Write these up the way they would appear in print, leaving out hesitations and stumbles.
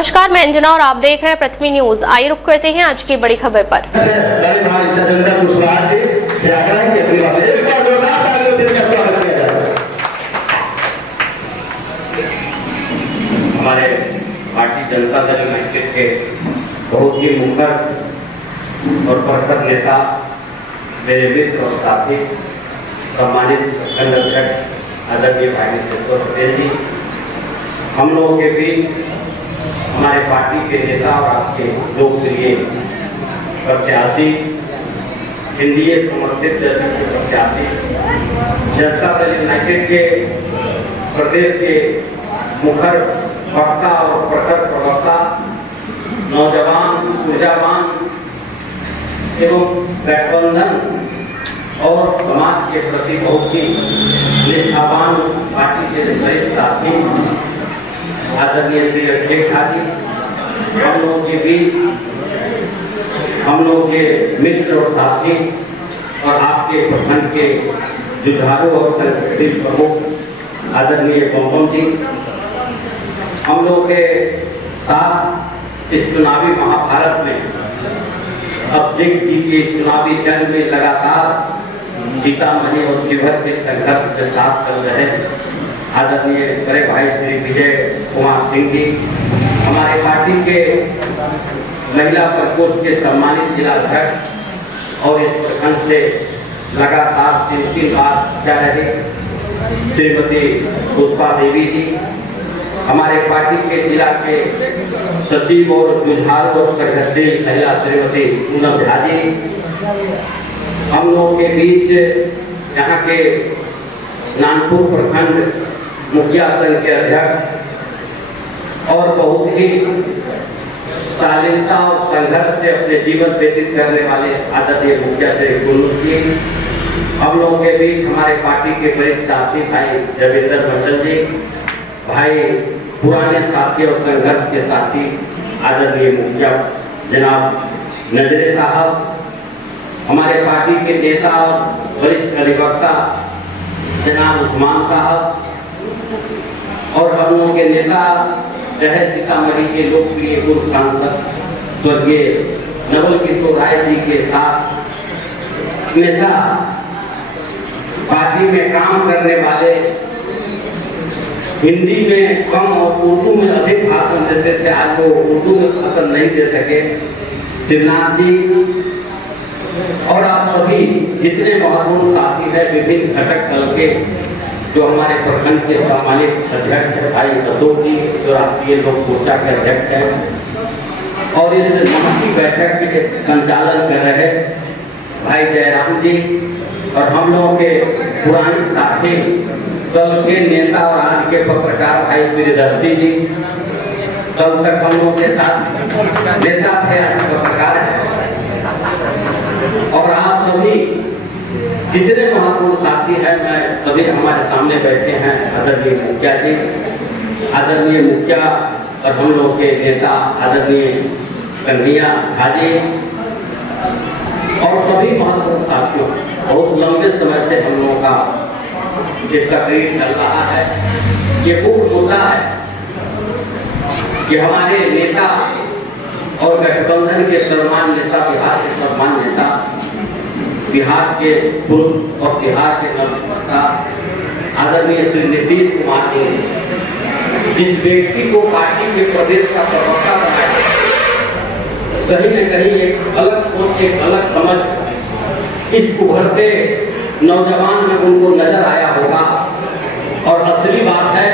नमस्कार, मैं अंजना और आप देख रहे हैं पृथ्वी न्यूज। आइए रुक करते हैं आज की बड़ी खबर पर। हमारे भारतीय जनता दल यूनाइटेड के बहुत ही मुखर और प्रखर नेता, मेरे मित्र और साथी, सम्मानित प्रखंड अध्यक्ष आदरणीय भाई नरेंद्र पटेल जी, हम लोगों के बीच हमारे पार्टी के नेता और आपके लोकप्रिय प्रत्याशी, एनडीए समर्थित प्रत्याशी, जनता दल यूनाइटेड के प्रदेश के मुखर वक्ता और प्रखर प्रवक्ता, नौजवान, ऊर्जावान एवं गठबंधन और समाज के प्रति बहुत ही निष्ठावान पार्टी के वरिष्ठ साथी आदरणीय श्री अध्यक्ष जी, हम लोगों के बीच हम लोगों के मित्र और साथी और आपके प्रखंड के जुझारू और संगठित प्रमुख आदरणीय बम जी, हम लोगों के साथ इस चुनावी महाभारत में अब सिंह जी के चुनावी जंग में लगातार सीतामढ़ी और शिवहर के संघर्ष के साथ चल रहे आदरणीय बड़े भाई श्री विजय कुमार सिंह जी, हमारे पार्टी के महिला प्रकोष्ठ के सम्मानित जिला अध्यक्ष और इस प्रखंड से लगातार 3 बार जा रहे श्रीमती पुष्पा देवी जी, हमारे पार्टी के जिला के सचिव और जुझारू और संगठनशील महिला श्रीमती पूनम झा जी, हम लोगों के बीच यहाँ के नानपुर प्रखंड मुखिया संघ के अध्यक्ष और बहुत ही शालीनता और संघर्ष से अपने जीवन व्यतीत करने वाले आदरणीय मुखिया श्री गुरु जी, हम लोगों के बीच हमारे पार्टी के वरिष्ठ साथी भाई रविंद्र मंडल जी, भाई पुराने साथी और संघर्ष के साथी आदरणीय मुखिया जनाब नजरे साहब, हमारे पार्टी के नेता और वरिष्ठ अधिवक्ता जनाब उस्मान साहब और हम लोगों के नेता रहे सीतामढ़ी के लोकप्रिय पूर्व सांसद स्वर्गीय नवल किशोर राय जी के साथ हमेशा पार्टी में काम करने वाले, हिंदी में कम और उर्दू में अधिक भाषण देते थे, आज वो उर्दू में भाषण नहीं दे सके, शिवनाथ जी और आप सभी जितने महत्वपूर्ण साथी हैं विभिन्न घटक दल के, जो हमारे प्रखंड के सम्मानित अध्यक्ष भाई अशोक जी, जो राष्ट्रीय लोक मोर्चा के अध्यक्ष हैं और इस महती बैठक के संचालन कर रहे भाई जयराम जी और हम लोगों के पुराने साथी दल के नेता और आज के पत्रकार भाई प्रियदर्शी जी, कल तक हम लोगों के साथ नेता थे, आज पत्रकार हैं और आप सभी जितने महत्वपूर्ण साथी हैं, मैं सभी हमारे सामने बैठे हैं, आदरणीय मुखिया जी, आदरणीय मुखिया और हम लोग के नेता आदरणीय कन्हैया हाजी और सभी महत्वपूर्ण साथियों, बहुत लंबे समय से हम लोगों का ये तकरीर चल रहा है। ये मुख्य मुद्दा है कि हमारे नेता और गठबंधन के सर्वमान्य नेता, बिहार के सर्वमान्य नेता, बिहार के पूर्व और बिहार के नवनिर्माता आदरणीय श्री नीतीश कुमार जी, जिस व्यक्ति को पार्टी के प्रदेश का प्रवक्ता बनाया, कहीं न कहीं एक अलग सोच, एक अलग समझ इस उभरते नौजवान में उनको नजर आया होगा। और असली बात है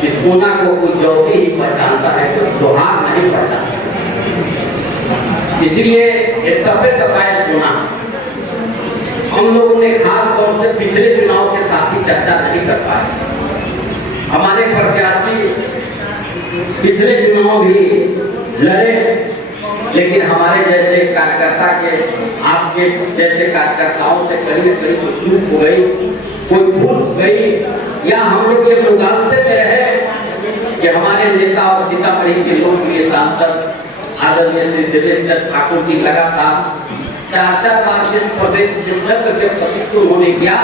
कि सोना को कोई ज्योति ही पहचानता है, तो त्योहार नहीं पहचानता। इसलिए ये तपे तपाए सोना हम लोगों ने खास तौर से पिछले चुनाव के साथ ही चर्चा नहीं कर पाए। हमारे प्रत्याशी पिछले चुनाव भी लड़े, लेकिन हमारे जैसे कार्यकर्ता के, आपके जैसे कार्यकर्ताओं से कहीं न कहीं कोई चूक हो गई, कोई भूल गई, या हम लोग ये मुगालते में रहे कि हमारे नेता और सीतामढ़ी के लोकप्रिय सांसद आदरणीय श्री देवेंद्र ठाकुर जी लगातार 4 बार जिस प्रदेश जिस क्षेत्र के प्रतिनिधित्व उन्होंने किया,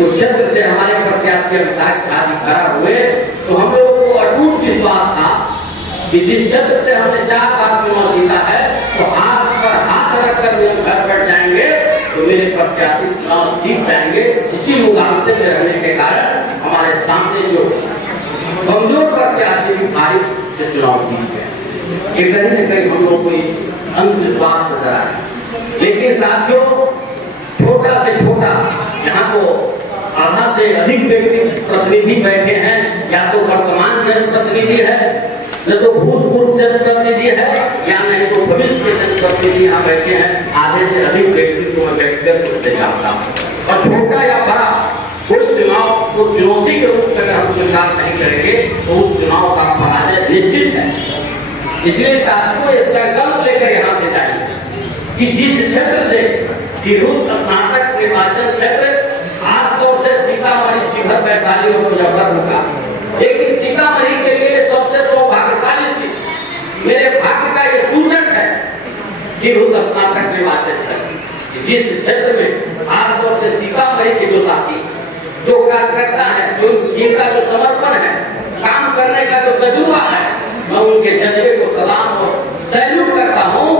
उस क्षेत्र से हमारे प्रत्याशी अभिषेक खड़ा हुए, तो हम लोगों को अटूट विश्वास था कि जिस क्षेत्र से हमने 4 बार चुनाव जीता है तो हाथ पर हाथ रखकर वो घर बैठ जाएंगे तो मेरे प्रत्याशी चुनाव जीत जाएंगे। इसी मुकाबले में रहने के कारण हमारे सामने जो कमजोर प्रत्याशी भी भारी से चुनाव जीत गए। ये कहीं न कहीं हम लोग को अंधविश्वास नजर आया। लेकिन साथियों, छोटा से छोटा यहाँ तो आधा से अधिक व्यक्ति प्रतिनिधि बैठे हैं, या तो वर्तमान जनप्रतिनिधि है, न तो भूतपूर्व जनप्रतिनिधि है, या नहीं तो भविष्य के जनप्रतिनिधि यहाँ बैठे हैं। आधे से अधिक व्यक्ति को मैं व्यक्तिगत रूप से जानता हूँ। और छोटा या बड़ा कोई चुनाव को चुनौती के रूप में अगर हम स्वीकार नहीं करेंगे तो उस चुनाव का पराजय निश्चित है। इसलिए साथियों, ये संकल्प लेकर यहाँ से जाएंगे कि जिस क्षेत्र से तिरहुत स्नातक निर्वाचन क्षेत्र खासतौर से सीतामढ़ी, शिवहर, वैशाली और मुजफ्फरपुर का, लेकिन सीतामढ़ी के लिए सबसे सौभाग्यशाली चीज मेरे भाग्य का ये सूचक है तिरहुत स्नातक निर्वाचन क्षेत्र। जिस क्षेत्र में खासतौर से सीतामढ़ी के जो साथी, जो कार्यकर्ता है, जो जिनका जो समर्पण है, काम करने का जो तजुर्बा है, मैं उनके जज्बे को सलाम और सैल्यूट करता हूँ।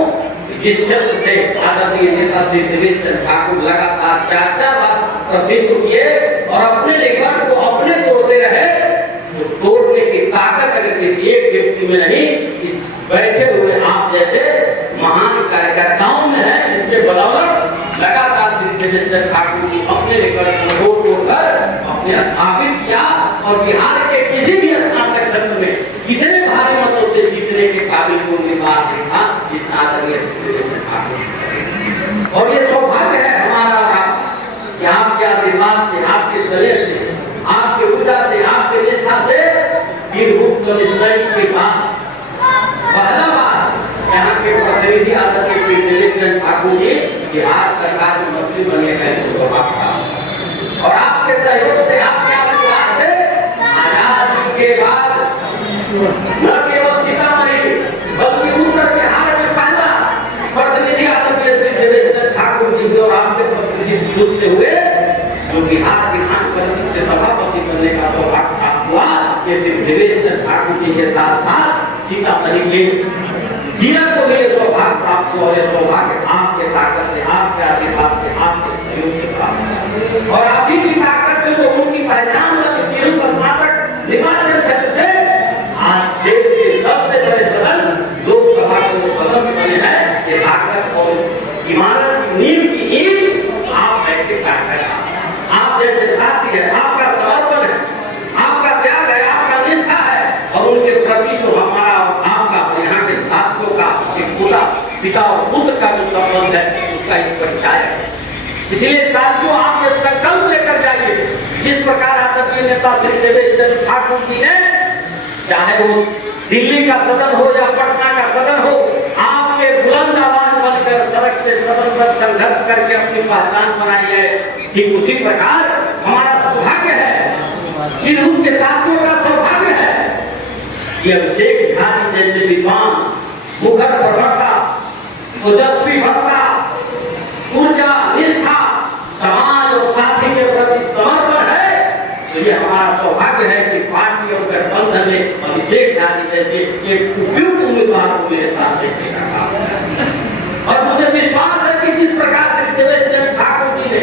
जिस क्षेत्र से आदरणीय नेता श्री दिनेश चंद्र ठाकुर लगातार 4 बार प्रतिनिधित्व किए और अपने रिकॉर्ड को अपने तोड़ते रहे, तो तोड़ने की ताकत अगर किसी एक व्यक्ति में नहीं, इस बैठे हुए आप जैसे महान कार्यकर्ताओं में है, जिसके बदौलत लगातार श्री दिनेश चंद्र ठाकुर की अपने रिकॉर्ड को तोड़कर अपने स्थापित किया और बिहार के किसी भी स्नातक क्षेत्र में कितने भारी मतों से जीतने के काबिल को निर्माण था जितना आदरणीय श्री दिनेश ठाकुर। और ये सौभाग्य है हमारा और आपका कि आपके आशीर्वाद से, आपके सलह से, आपके ऊर्जा से, आपके निष्ठा से तिरहुत के बाद पहला बार यहाँ के प्रतिनिधि आदरणीय श्री दिनेश चंद्र ठाकुर जी बिहार सरकार में मंत्री बने हैं। और आपके सहयोग से, आपके आशीर्वाद से आजादी के बाद न केवल सीतामढ़ी बल्कि उत्तर बिहार में पहला प्रतिनिधि आदरणीय श्री दिनेश चंद्र ठाकुर जी और आपके प्रतिनिधि से हुए जो बिहार विधान परिषद के सभापति बनने का सौभाग्य प्राप्त हुआ। ये श्री दिनेश चंद्र ठाकुर जी के साथ साथ सीतामढ़ी के जिला को भी सौभाग्य प्राप्त हुआ। और सौभाग्य आपके ताकत से, आपके आशीर्वाद से, आपके सहयोग से प्राप्त और आप ही की ताकत से लोगों की पहचान बनी। तिरहुत स्नातक निर्वाचन क्षेत्र से आज देश के सबसे बड़े सदन लोकसभा के सदन बने हैं। ये ताकत और इमारत की नींव की ईंट आप बैठे कार्यकर्ता, आप जैसे साथी है, आपका समर्पण है, आपका त्याग है, आपका निष्ठा है और उनके प्रति जो हमारा आपका यहाँ के साथियों का एक पूरा पिता और पुत्र का जो संबंध है उसका एक परिचय है। इसलिए साथियों, आप ये संकल्प लेकर जाइए जिस प्रकार आदरणीय नेता श्री दिनेश चंद्र ठाकुर जी ने, चाहे वो दिल्ली का सदन हो या पटना का सदन हो, आपके बुलंद आवाज बनकर सड़क से सदन पर संघर्ष करके अपनी पहचान बनाई है। ठीक उसी प्रकार हमारा सौभाग्य है, तिरहुत के साथियों का सौभाग्य है कि अभिषेक झारी जैसे विद्वान, मुखर प्रवक्ता, ओजस्वी वक्ता, ऊर्जा, निष्ठा, समाज और साथी के प्रति समर्पण है। तो ये हमारा सौभाग्य है कि पार्टी और गठबंधन ने अभिषेक झारी जैसे एक उपयुक्त उम्मीदवार को मेरे साथ देखने का काम किया। और मुझे विश्वास है कि जिस प्रकार से दिनेश चंद्र ठाकुर जी ने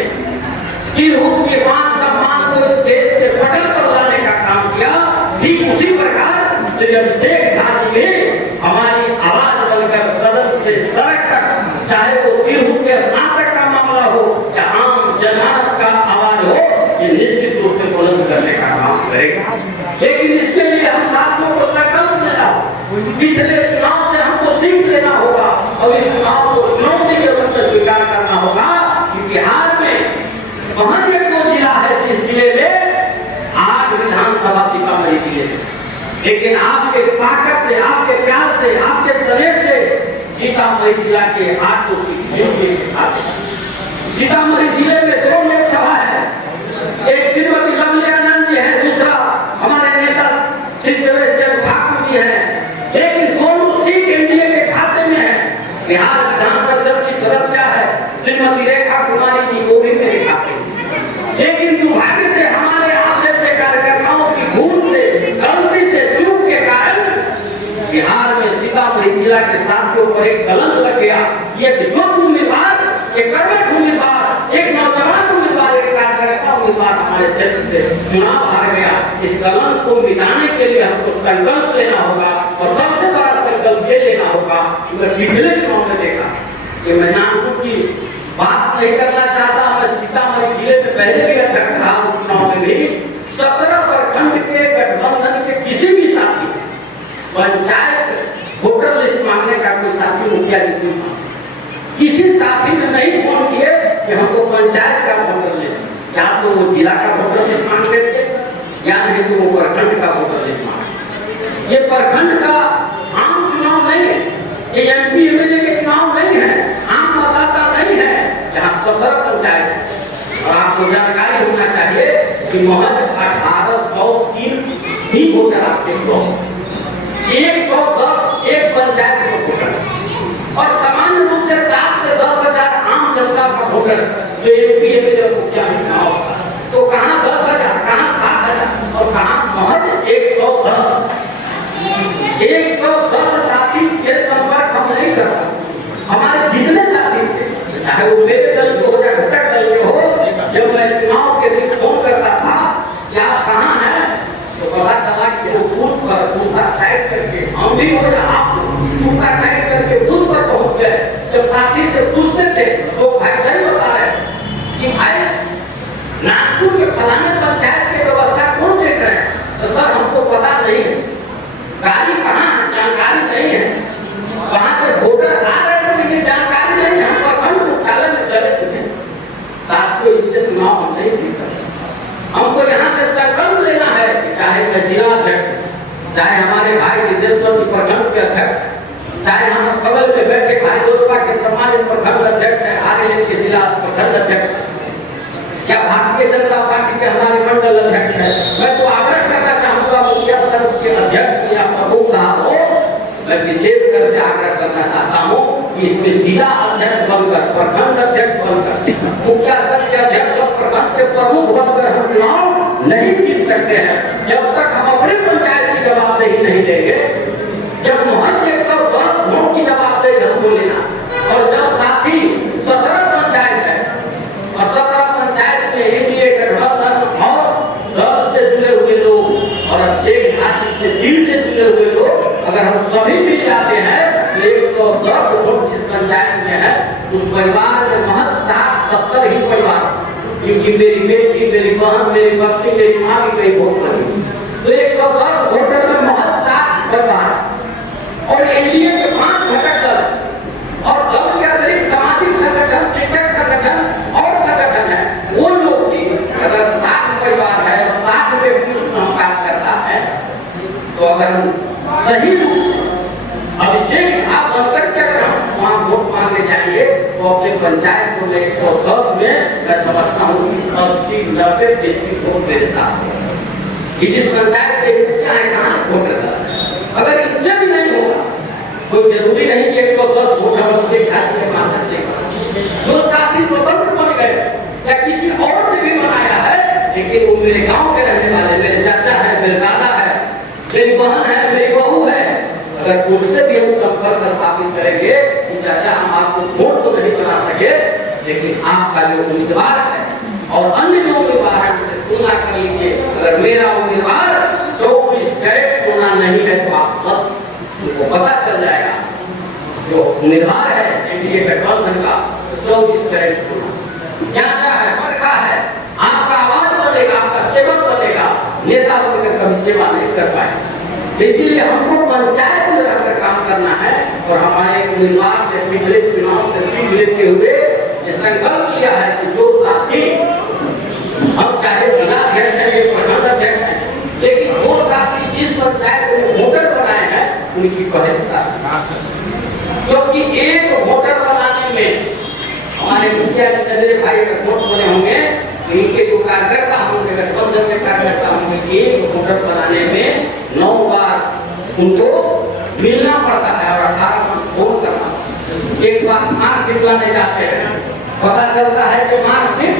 तिरहुत के मान सम्मान को इस देश के पटल पर लाने का काम किया, ठीक उसी प्रकार श्री अभिषेक झारी ने हमारी आवाज बनकर सदन से सड़क तक, चाहे वो तिरहुत के स्नातक का मामला हो या आम जनमानस का आवाज हो, ये निश्चित रूप से बुलंद करने का काम करेगा। लेकिन इसके लिए हम साथियों को संकल्प लेना, पिछले चुनाव से हमको सीख लेना होगा और इस चुनाव को चुनौती के रूप में स्वीकार करना होगा कि बिहार में वहां एक वो जिला है जिस जिले में 8 विधानसभा सीतामढ़ी जिले में, लेकिन आपके ताकत से, आपके प्यार से, आपके स्नेह से सीतामढ़ी जिला के 8 सीतामढ़ी जिले में 2 लोकसभा है, एक श्रीमती लवली आनंद जी है, दूसरा हमारे नेता श्री दिनेश चंद्र ठाकुर जी है। लेकिन दोनों सीट एनडीए के खाते में है। बिहार विधान परिषद की सदस्य है श्रीमती रेखा कुमारी जी, वो भी मेरे खाते में। लेकिन दुर्भाग्य से हमारे आप जैसे कार्यकर्ताओं की भूल से, गलती से, चूक के कारण बिहार एक युवा उम्मीदवार, एक कर्मठ उम्मीदवार, एक नौजवान उम्मीदवार, एक कार्यकर्ता उम्मीदवार हमारे क्षेत्र से चुनाव हार गया। इस कलंक को मिटाने के लिए हमको संकल्प लेना होगा और सबसे बड़ा संकल्प ये लेना होगा कि मैं पिछले चुनाव में देखा कि मैं नागपुर की बात नहीं करना चाहता, मैं सीतामढ़ी जिले में पहले भी अध्यक्ष रहा उस चुनाव में भी 17 प्रखंड के गठबंधन के किसी भी साथी पंचायत वोटर लिस्ट मांगने का कोई साथी मुखिया जी नहीं था, किसी साथी ने नहीं फोन किए कि हमको पंचायत का वोटर लिस्ट, या तो वो जिला का वोटर लिस्ट मांगते थे या नहीं तो वो प्रखंड का वोटर लिस्ट मांगते। ये प्रखंड का आम चुनाव नहीं है, ये एमपी एमएलए के चुनाव नहीं है, आम मतदाता नहीं है, यहाँ 17 पंचायत है। और आपको जानकारी होना चाहिए कि महज 1803 ही वोटर आपके 110 एक पंचायत का वोटर और सामान्य रूप से 7 से 10 हजार आम जनता का वोटर जो एमपी एमएलए को क्या चुनाव होता, तो कहाँ 10,000, कहाँ 7,000 और कहाँ महज 110 साथी के संपर्क हम नहीं कर पाते। हमारे जितने साथी थे, चाहे वो मेरे दल के हो या घटक दल के हो, जब मैं चुनाव के दिन फोन करता था कि आप कहाँ हैं, तो पता चला कि वो बूथ पर बूथा टाइप करके हम भी हो या आप बूथा टाइप करके बूथ पर पहुंच गए। जब साथी से पूछते थे तो भाई सही बता रहे कि भाई नागपुर के फलाने पंचायत की व्यवस्था कौन देख रहे हैं, तो सर हमको पता नहीं है, गाड़ी कहाँ है जानकारी नहीं है, वहां से वोटर आ रहे हैं लेकिन जानकारी नहीं है, हम प्रखंड मुख्यालय में चले चुके। साथियों इससे चुनाव हम नहीं जीत सकते। हमको यहाँ से संकल्प लेना है कि चाहे मैं जिला अध्यक्ष, चाहे हमारे भाई निर्देशक की प्रखंड के अध्यक्ष, चाहे हम बगल में बैठे भाई दोस्ता के सम्मानित प्रखंड अध्यक्ष है, आरएलएस के जिला प्रखंड अध्यक्ष या भारतीय जनता पार्टी के हमारे मंडल अध्यक्ष है, मैं तो आग्रह करना चाहूंगा मुखिया सर के अध्यक्ष या प्रमुख साहब हो, मैं विशेष कर से आग्रह करना चाहता हूँ कि इसमें जिला अध्यक्ष बनकर, प्रखंड अध्यक्ष बनकर, मुखिया सर के अध्यक्ष और प्रखंड के प्रमुख बनकर हम चुनाव नहीं जीत सकते हैं जब तक हम अपने पंचायत की जवाबदेही नहीं लेंगे। जब महज 110 वोट की जवाबदेही हमको लेना और जब साथी 17 पंचायत है और 17 पंचायत में एनडीए गठबंधन और दल से जुड़े हुए लोग और अभिषेक घाटी से दिल से जुड़े हुए लोग अगर हम सभी मिल जाते हैं तो 110 वोट जिस पंचायत में है उस परिवार में महज 60-70 ही परिवार, क्योंकि मेरी बेटी, मेरी बहन, मेरी पत्नी, मेरी माँ भी कहीं वोट करी, तो 110 वोटर में महज 60 परिवार और एनडीए के 5 घटक दल और दल के अतिरिक्त सामाजिक संगठन, शिक्षक संगठन और संगठन है, वो लोग भी अगर 60 परिवार है और 60 में कुछ काम करता है तो अगर सही रूप से अभिषेक आप बनकर के अगर हम वहाँ वोट मांगने जाएंगे तो अपने पंचायत को 110 में मैं समझता हूँ कि 80-90 वोट देता है। जिस पंचायत के क्या है कहाँ वोट देता है, अगर इससे भी नहीं होगा कोई जरूरी नहीं कि 110 वोट हम उसके घाटी में मांग सकते, जो साथी स्वतंत्र बन गए या किसी और ने भी बनाया है, लेकिन वो मेरे गांव के रहने वाले, मेरे चाचा है, मेरे दादा है, मेरी बहन है, मेरी बहू है, अगर उससे भी हम संपर्क स्थापित करेंगे कि चाचा हम आपको वोट तो नहीं बना सके लेकिन आपका जो उम्मीदवार है और अन्य जो उम्मीदवार है उससे तुलना कर लीजिए, अगर मेरा उम्मीदवार 24 कैरेट सोना नहीं है तो आप उनको पता चल जाएगा जो उम्मीदवार है एनडीए गठबंधन का 24 कैरेट सोना क्या है, बरखा है, आपका आवाज बनेगा, आपका सेवक बनेगा, नेता बनकर कभी सेवा नहीं कर पाए। इसीलिए हमको पंचायत में रहकर काम करना है और हमारे उम्मीदवार से पिछले चुनाव से सीख लेते हुए ये संकल्प लिया है कि जो साथी हम चाहे जिला अध्यक्ष है, प्रखंड अध्यक्ष है, लेकिन वो साथी जिस पंचायत में वोटर बनाए हैं उनकी पहचान, क्योंकि एक वोटर बनाने में हमारे मुखिया जी भाई अगर वोट बने होंगे तो इनके जो कार्यकर्ता होंगे, गठबंधन के कार्यकर्ता होंगे, एक वोटर बनाने में 9 बार उनको मिलना पड़ता है और 18 बार फोन करना। एक बार मार्क निकलाने जाते हैं, पता चलता है कि मार्क सिर्फ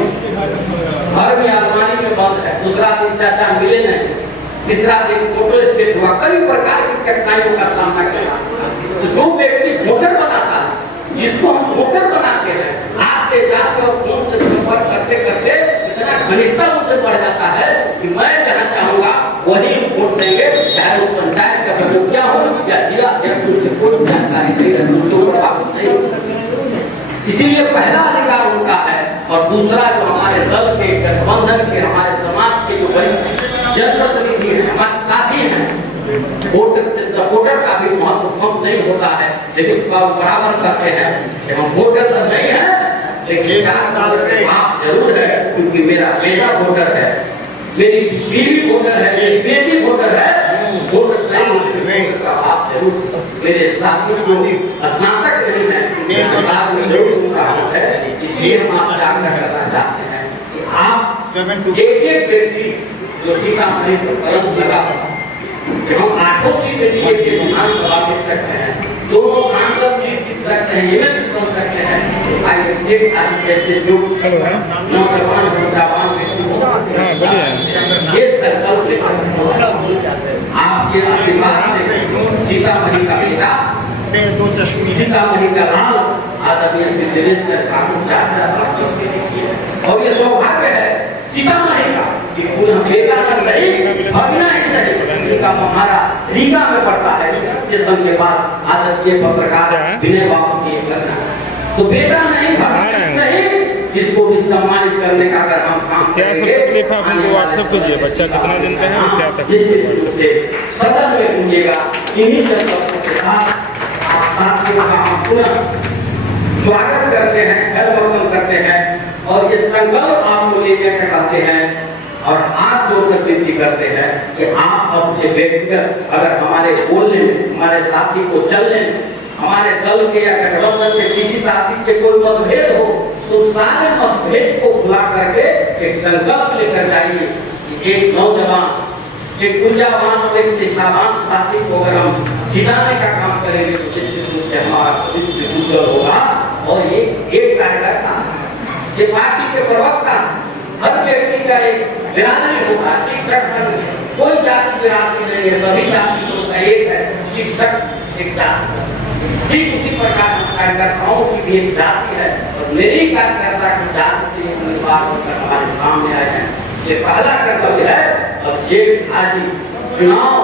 घर में अलमारी में बंद है, दूसरा दिन चाचा मिले नहीं, तीसरा दिन फोटो स्टेट हुआ, कई प्रकार की कठिनाइयों का सामना किया। तो जो व्यक्ति वोटर बनाता है जिसको हम वोटर बनाते हैं, आपके जाते और खून से संपर्क करते करते इतना घनिष्ठता उनसे बढ़ जाता है कि मैं जहाँ चाहूंगा वही वोट देंगे, चाहे वो पंचायत का प्रमुखिया हो या जिला अध्यक्ष, उनसे कोई जानकारी नहीं है, उनके ऊपर वापस नहीं हो सकती। इसीलिए पहला अधिकार उनका है। और दूसरा जो हमारे दल के गठबंधन के, हमारे समाज के जो बड़ी जनप्रतिनिधि है, हमारे साथी हैं, वोटर का भी महत्व कम नहीं होता है, लेकिन बराबर करते हैं कि हम वोटर तो नहीं है, लेकिन आप जरूर है, क्योंकि मेरा बेटा वोटर है, मेरी बीवी वोटर है, मेरी बेटी वोटर है, वोटर नहीं आप जरूर मेरे साथी जो स्नातक नहीं है, इसलिए हम आपसे आग्रह करना चाहते हैं कि आप एक व्यक्ति जो सीतामढ़ी को कलम लगा, हम 8 सीटें लिए विधानसभा में सकते हैं, दोनों सांसद जीत सकते हैं, ये भी बन सकते हैं। आज जैसे जो नौजवान ये संकल्प लेकर आपके आशीर्वाद से सीतामढ़ी का पिता, सीतामढ़ी का लाल आदरणीय श्री देवेंद्र ठाकुर चाचा, और ये सौभाग्य है सीतामढ़ी का कि बेटा का सही भगना ही सही का हमारा रीगा में पड़ता है, स्टेशन के पास आदरणीय पत्रकार विनय बाबू की घटना, तो बेटा नहीं भगना सही, जिसको भी सम्मानित करने का अगर हम काम करेंगे, लिखा आपको व्हाट्सएप कीजिए, बच्चा कितना दिन का है, क्या तक सदन में पूछेगा, इन्हीं संकल्पों के साथ साथियों का हम पुनः स्वागत करते हैं, वेलकम करते हैं, और ये संकल्प आपको लेकर के कहते हैं और हाथ जोड़कर विनती करते हैं कि आप अपने व्यक्तिगत अगर हमारे बोलने में, हमारे साथी को चलने में, हमारे दल के या गठबंधन के किसी साथी से कोई मतभेद हो, तो सारे मतभेद को भुला करके एक संकल्प लेकर जाइए कि एक नौजवान, एक ऊर्जावान और एक निष्ठावान साथी को अगर हम जिताने का काम करेंगे तो निश्चित रूप से हमारा भविष्य उज्जवल होगा। और ये एक कार्यकर्ता, ये पार्टी के प्रवक्ता, हर व्यक्ति का एक बिरादरी होगा, शिक्षक कोई जाति बिरादरी नहीं है, सभी जाति का एक है, शिक्षक एक जाति, ठीक उसी प्रकार कार्यकर्ताओं की भी एक जाति है, और मेरी कार्यकर्ता की जाति से उम्मीदवार होकर हमारे सामने आए हैं, ये पहला कर्तव्य है। और ये आज चुनाव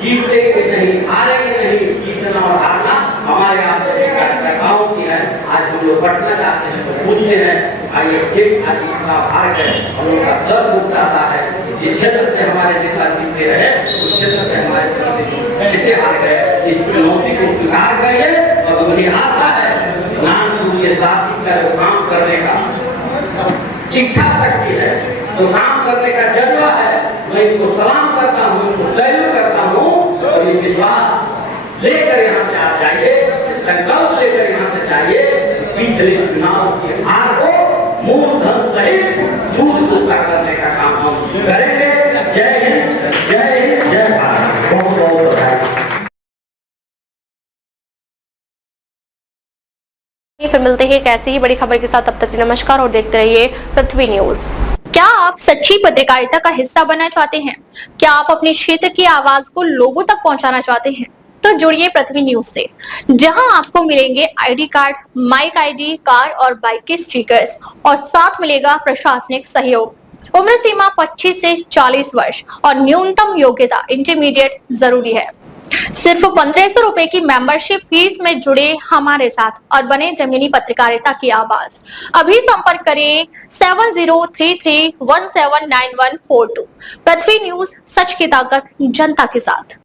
जीतेंगे नहीं, हारेंगे नहीं, जीतना और हारना हमारे आप कार्यकर्ताओं की है। आज हम लोग पटना जाते हैं तो पूछते हैं आइए एक आज इतना हार गए, हम लोग का दर्द उठाता है, जिस क्षेत्र से हमारे नेता जीतते रहे उस क्षेत्र से हमारे कैसे हार गए, इस चुनौती को स्वीकार करिए। और मुझे आशा है नाम के साथी का जो काम करने का इच्छा शक्ति है, तो काम करने का जज्बा है, मैं इनको सलाम करता हूँ, इनको सैल्यूट करता हूँ, और ये विश्वास लेकर यहाँ से आप जाइए, संकल्प लेकर यहाँ से जाइए, पिछले चुनाव की हार को मूलधन सहित दूर करने का काम हम करेंगे। जय हिंद, जय हिंद, जय भारत। बहुत बहुत बधाई। फिर मिलते हैं एक ऐसी ही बड़ी खबर के साथ, तब तक नमस्कार और देखते रहिए पृथ्वी न्यूज। क्या आप सच्ची पत्रकारिता का हिस्सा बनना चाहते हैं? क्या आप अपने क्षेत्र की आवाज को लोगों तक पहुंचाना चाहते हैं? तो जुड़िए पृथ्वी न्यूज से, जहां आपको मिलेंगे ID card, mike ID, car और बाइक के स्टिकर्स, और साथ मिलेगा प्रशासनिक सहयोग। उम्र सीमा 25 से 40 वर्ष और न्यूनतम योग्यता इंटरमीडिएट जरूरी है। सिर्फ 1500 रुपए की मेंबरशिप फीस में जुड़े हमारे साथ और बने जमीनी पत्रकारिता की आवाज। अभी संपर्क करें 7033179142। पृथ्वी न्यूज, सच की ताकत जनता के साथ।